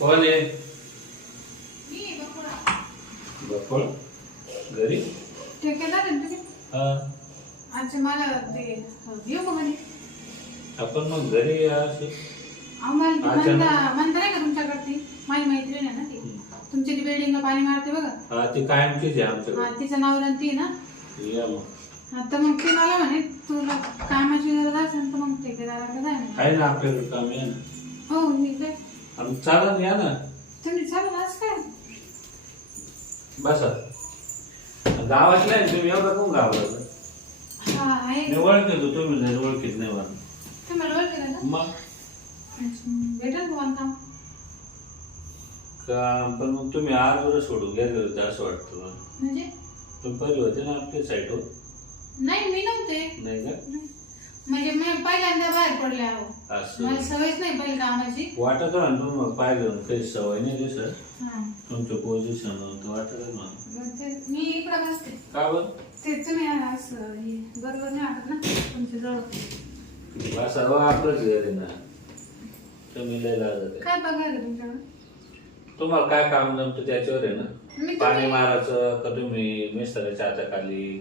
कोण आहे? मी बकुळा. बकुळ घरी? ठेकेदार आहे ना तुम्ही? हा. अच्छा मला ते येऊ का म्हणे? आपण मग घरी असे आम्हाला ती अचानक? म्हणता नाही का तुमच्याकडची माझी मैत्रीण आहे ना ती तुमची ती बिल्डिंगला पाणी मारते बघा. हा ती कायमचीच आहे आमच्याकडे. हा तिचं नाव ती ना. या मग. आता मग ती मला म्हणे तुला कामाची गरज असेल तर मग ठेकेदाराकडे जाय म्हणे. आहे ना आपल्याकडे काम आहे ना. हो मी काय आणि चालन या ना. तुम्ही चालू आज काय बसा. गावातले आहे तुम्ही एवढं कोण गावाला? हा आहे मी ओळखतो तुम्ही नाही ओळखीत नाही मला. तुम्हाला ओळखेल ना. मग भेटेल तुम्हाला काम. काम पण मग तुम्ही आजवर सोडून गेले होते असं वाटतं मला. म्हणजे तुम्ही पहिले होते ना आपल्या साईडवर? नाही मी नव्हते. नाही का? म्हणजे मी पहिल्यांदा बाहेर पडले आहो. असं मला सवयच नाही पहिली कामाची. वाटत ना तुम्हाला पाहिलं काही सवय नाही दिसत हा तुमचं पोझिशन वाटत मला. मग ते मी इकडे बसते. का बरं? ते तुम्ही असं हे बरोबर नाही वाटत ना तुमच्या जवळ. सर्व आपलंच घर आहे ना. तुम्ही लय लागत आहे. काय बघायला तुमच्याकडे? तुम्हाला काय काम जमतं त्याच्यावर आहे ना. मी पाणी तुम्ही मारायचं का तुम्ही मिस्टराच्या हाताखाली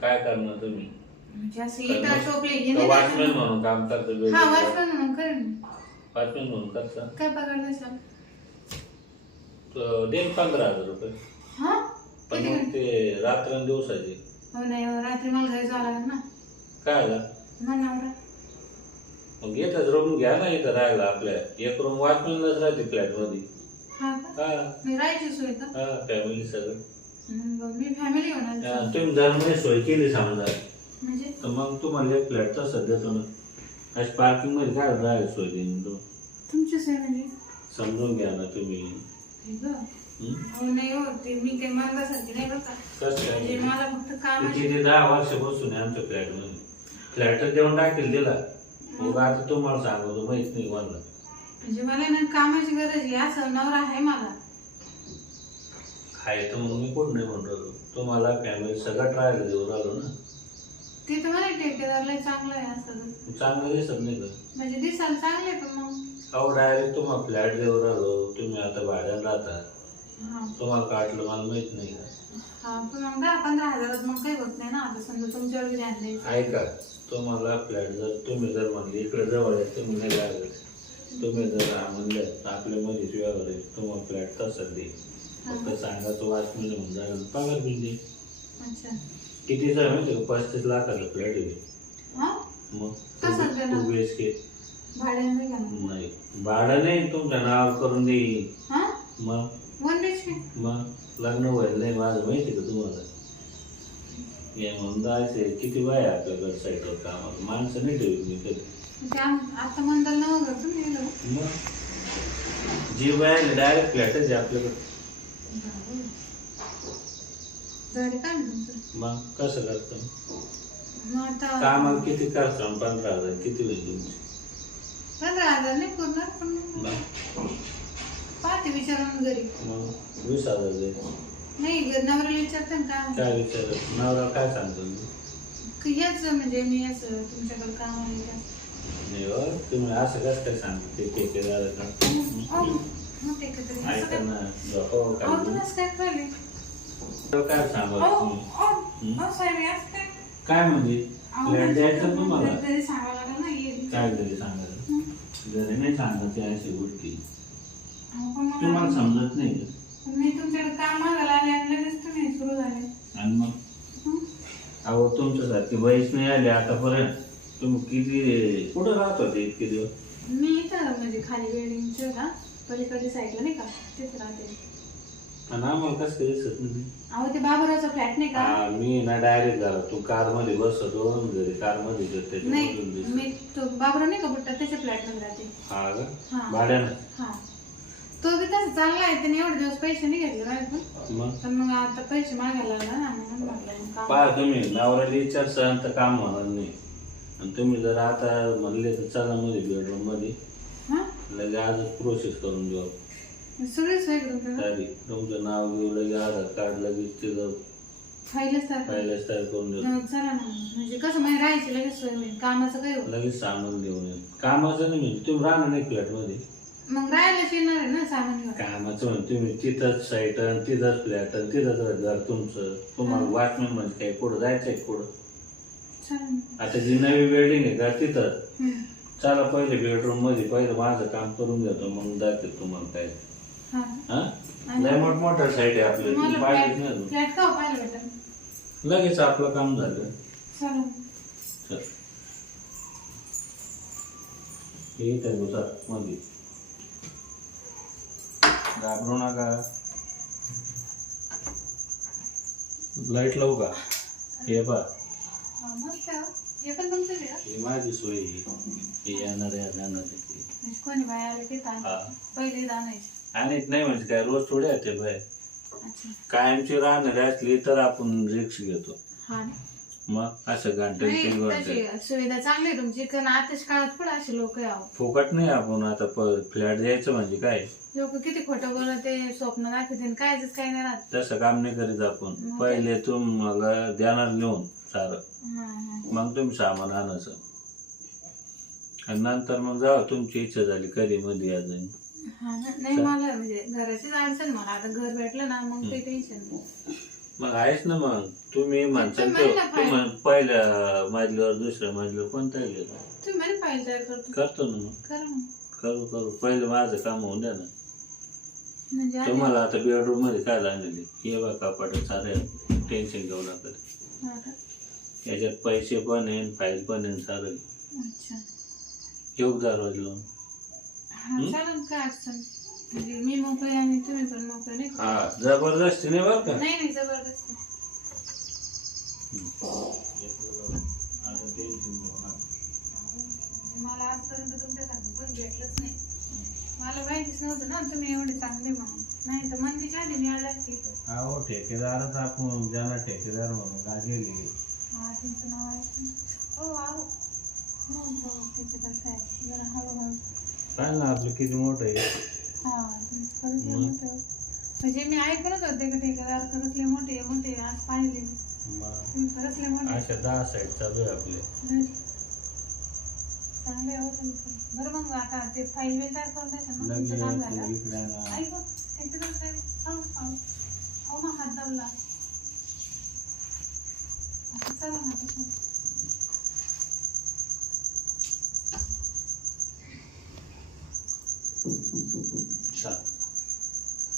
काय करणार तुम्ही? म्हणजे असं इटा टोपले हे का नाही वॉचमॅन करायचं. म्हणून काम करतो? हा वाचलं म्हणून करेन मी. वॉचमॅन म्हणून करता काय पगार द्याल? तर देईन 15,000 रुपये. हा पण किती मग वेळ? ते रात्रंदिवसाचे. हो नाही हो, रात्री मला घरी जावं लागेल ना. काय आला मला नवरा. मग येतच रूम घ्या ना इथं राहायला. आपल्या एक रूम वॉचमॅनलाच राहते फ्लॅट मध्ये. हा का हा मी राहायची सोय का? हा फॅमिली सगळं. मग मी फॅमिली होणार. तुम्ही जर मध्ये सोय केली समजा म्हणजे तर मग तुम्हाला एक फ्लॅट तसं देतो ना. अशी पार्किंग मध्ये काय राहायला सोय देईन तो. तुमची सोय म्हणजे समजून घ्या ना तुम्ही. हे गं. हो नाही हो ते मी काही मार्गासारखी नाही बरं का. कसं म्हणजे काय? मला फक्त कामाची. किती 10 वर्षापासून आहे आमच्या फ्लॅट मध्ये. फ्लॅट देऊन टाकेल दिला. मग आता तुम्हाला सांगतो माहित नाही कोणाला. म्हणजे मला ना कामाची गरज आहे असं नवरा आहे मला. आहे तर मग मी कोण नाही म्हणतो. तुम्हाला फॅमिली सगळं ट्रायल देऊन आलो ना. ते तर मला ठेकेदारला चांगलं आहे असं. चांगलं दिसत नाही का? म्हणजे दिसायला चांगले पण मग. अहो डायरेक्ट तुम्हाला फ्लॅट देऊन आलो. तुम्ही आता भाड्यानं राहता. हा तुम्हाला काढलं मला माहित नाही का? हा पण मग 10-15 हजारात मग काही होत नाही ना. आता समजा तुमच्यावर ध्यान द्यायचं. ऐका तुम्हाला फ्लॅट जर तुम्ही जर म्हणले इकडे जवळ आहे तुम्ही नाही लागत. तुम्ही जर म्हणलं आपल्या मध्येच व्यवहार आहे तुम्हाला फ्लॅट तसंच दे. फक्त सांगा तो वॉचमॅन म्हणून जायला पगार बिल दे. अच्छा किती जर माहिती का 35 लाखाला फ्लॅट आहे. हा मग तसंच देणार. 2 BHK भाड्याने नाही का? नाही भाडं नाही तुमच्या नावावर करून देईन. हा मग 1 BHK. मग लग्न व्हायला नाही माझं माहिती का तुम्हाला. या म्हणून जायचे किती बाय आपल्याकडे साईटवर कामाला माणसं नाही ठेवत मी कधी. ते आता म्हणताल नवं घर तुम्ही गेलो. मग जी बाय डायरेक्ट फ्लॅटच आहे आपल्याकडे. झाले काय ना तुमचं? मग कसं करतो मग आता कामाला किती करतो? 15,000 किती होईल तुमची? 15,000 नाही पुरणार पण मग पाहते विचारून घरी. मग 20,000 जाईल. नाही नवऱ्याला विचारते ना काय काय विचार नवरा काय सांगतो मी? याच म्हणजे मी असं तुमच्याकडे काम आहे. नाही हो तुम्ही असं कसं काय सांगतो ते ठेकेदार का? ऐका ना झोपावं काय काय सांगा तुम्ही? काय म्हणजे फ्लॅट द्यायचं तुम्हाला? काय घरी सांगायला? घरी नाही सांगत अशी गोष्टी तुम्हाला समजत नाही का? मी तुमच्याकडे काम मागायला आले आणि लगेच तुम्ही सुरू झाले. आणि मग अहो तुमच्यासारखी वयस नाही आली आतापर्यंत. तुम्ही किती कुठं राहत होते इतके दिवस? मी इथं म्हणजे खाली बिल्डिंगच्या का पलीकडे साईडला नाही का तिथे राहते. आणि आम्हाला कसं काही दिसत नाही. अहो ते बाबुरावचा फ्लॅट नाही का? हा, मी ना डायरेक्ट झालो तू कार मध्ये बसतो घरी कार मध्ये नाही मी तो बाबुराव नाही का बुट्टा त्याच्या फ्लॅट मध्ये राहते. हा हा. का भाड्यानं? हा तो बी तसं चांगला आहे. त्याने एवढे दिवस पैसे नाही घेतले बाहेरून. मग पण मग आता पैसे मागायला लागला ना म्हणून म्हटलं काम. पहा तुम्ही नवऱ्याला विचार सहन तर काम होणार नाही. आणि तुम्ही जर आता म्हणले तर चला मध्ये बेडरूम मध्ये हा लगे आजच प्रोसेस करून देऊ. सगळी सोय तुमच्याकडे तयारी तुमचं नाव घेऊ लगे आधार कार्ड लगेच तिथं फाईलच तर फायलच तयार करून देऊ. चला ना म्हणजे कसं म्हणजे राहायची लगेच सोय होईल. कामाचं काय होईल. लगेच सामान देऊन येईल. कामाचं नाही म्हणजे तुम्ही राहणार नाही फ्लॅट मध्ये. मग राहायलाच येणार आहे ना सामान घेऊन. कामाचं म्हणून तुम्ही तिथंच साईट आणि तिथंच फ्लॅट आणि तिथंच घर तुमचं. तुम्हाला वॉचमॅन म्हणजे काय पुढं जायचंय पुढं. चालेल. आता जी नवी बिल्डिंग आहे का तिथं हम्म. चला पहिले बेडरूम मध्ये पहिलं माझं काम करून घेतो मग जाते तुम्हाला काय. हा. हा लय मोठमोठ्या साईट आहे आपल्या मला पाहिजेच नाही अजून. फ्लॅट का पाहायला भेटेल? लगेच आपलं काम झालं. चालेल. चल हे तर होता मध्ये घाबरू नका. लाईट लावू का? हे पा हा, मस्त आहे हो. हे पण तुमचं आहे का? ही माझी सोय आहे. हे येणार आहे जाणार आहे. म्हणजे कोणी बाहेर आले ते काय हा. पहिले जाणायचे. आणि नाही म्हणजे काय रोज थोडे येते बाहेर. अच्छा. कायमची राहणारी असली तर आपण रिक्स घेतो. हा ना. मग असं घंटे नाही, तीन घंटे तशी सुविधा चांगली आहे तुमची, कारण आताच काळात पण असे लोक आहे अहो. फुकट नाही. आपण आता फ्लॅट द्यायचं म्हणजे काय लोक किती खोटं बोलते, स्वप्न दाखवते, कायच काय नाही राहत. तसं काम नाही करीत आपण. मग पहिले तुम्हाला देणार घेऊन सारं हा, हा. मग तुम्ही सामान आणायचं आणि नंतर मग जाऊ तुमची इच्छा झाली कधी मध्ये या जाईन. हा ना. नाही मला म्हणजे घराचीच अडचण, मला आता घर भेटलं ना मग काही टेन्शन नाही. मग आहेच ना. मग तुम्ही म्हणता तुम्ही म्हणला तुम्ही पहिल्या मजल्यावर दुसऱ्या मजल्यावर कोणता तुम्ही मला फाईल तयार करतो. करतो ना. मग करा मग. करू पहिलं माझं काम होऊन द्या ना. म्हणजे आधी- तुम्हाला आता बेडरूम मध्ये काय लागलेली हे बघा कपाट सारं टेन्शन घेऊ नका. हा का? याच्यात पैसे पण आहे फाईल पण आहे सारं. अच्छा. योग दरवाज लावून. हा चालेल, काय अडचण म्हणजे मी मोकळे आणि तुम्ही पण मोकळे नाही का? हा जबरदस्ती नाही बरं का. नाही नाही जबरदस्ती. आता टेन्शन घेऊ नका. मला आजपर्यंत तुमच्यासारखं पण भेटलंच नाही. मला माहितीच नव्हतं ना तुम्ही एवढे चांगले म्हणून. नाही तर मंदीच्या आधी मी आला असते इथं. हा हो ठेकेदारच आपण ज्यांना ठेकेदार म्हणून गाजेली. हा तुमचं नाव आहे का? हो आहो. हो हो ठेकेदार साहेब, जरा हळूहळू. काय ना आपलं किती मोठं आहे. हा तुमचं खरंच लय मोठं आहे. म्हणजे मी ऐकलंच होते का ठेकेदार खरंच लय मोठे मोठे आज पाहिले मी. तुम्ही खरंच लय मोठे. अशा 10 साईड चालू आहे आपले. चांगले हो तुमचं. बरं मग आता ते फाईल बिल तयार करून द्यायचं ना तुमचं काम झालं. इकडे ना. ऐक ठेकेदार साहेब, अहो मग हात दाबला. आता चला ना तसं.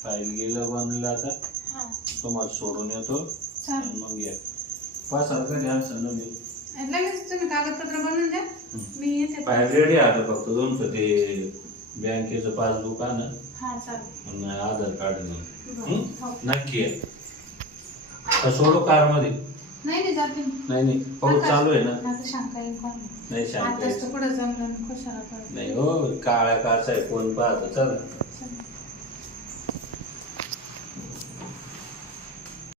फाईल गेलं बनलं आता हा तुम्हाला सोडून येतो चालेल. आणि मग या 5,000 घ्या संध्याकाळी. लगेच तुम्ही कागदपत्र बनवून द्या, मी येते. फाईल रेडी आहे फक्त तुमचं ते बँकेचं पासबुक आणा हा चालेल. आणि आधार कार्ड बरं. हो. नक्की आहे का सोडू कार मध्ये. नाही नाही जाते मी. नाही पाऊस चालू आहे ना. माझं शंका येईल पण नाही शांत आताच तर पुढे जमलं कशाला नाही हो काळ्या काचा आहे कोण पाहत चल.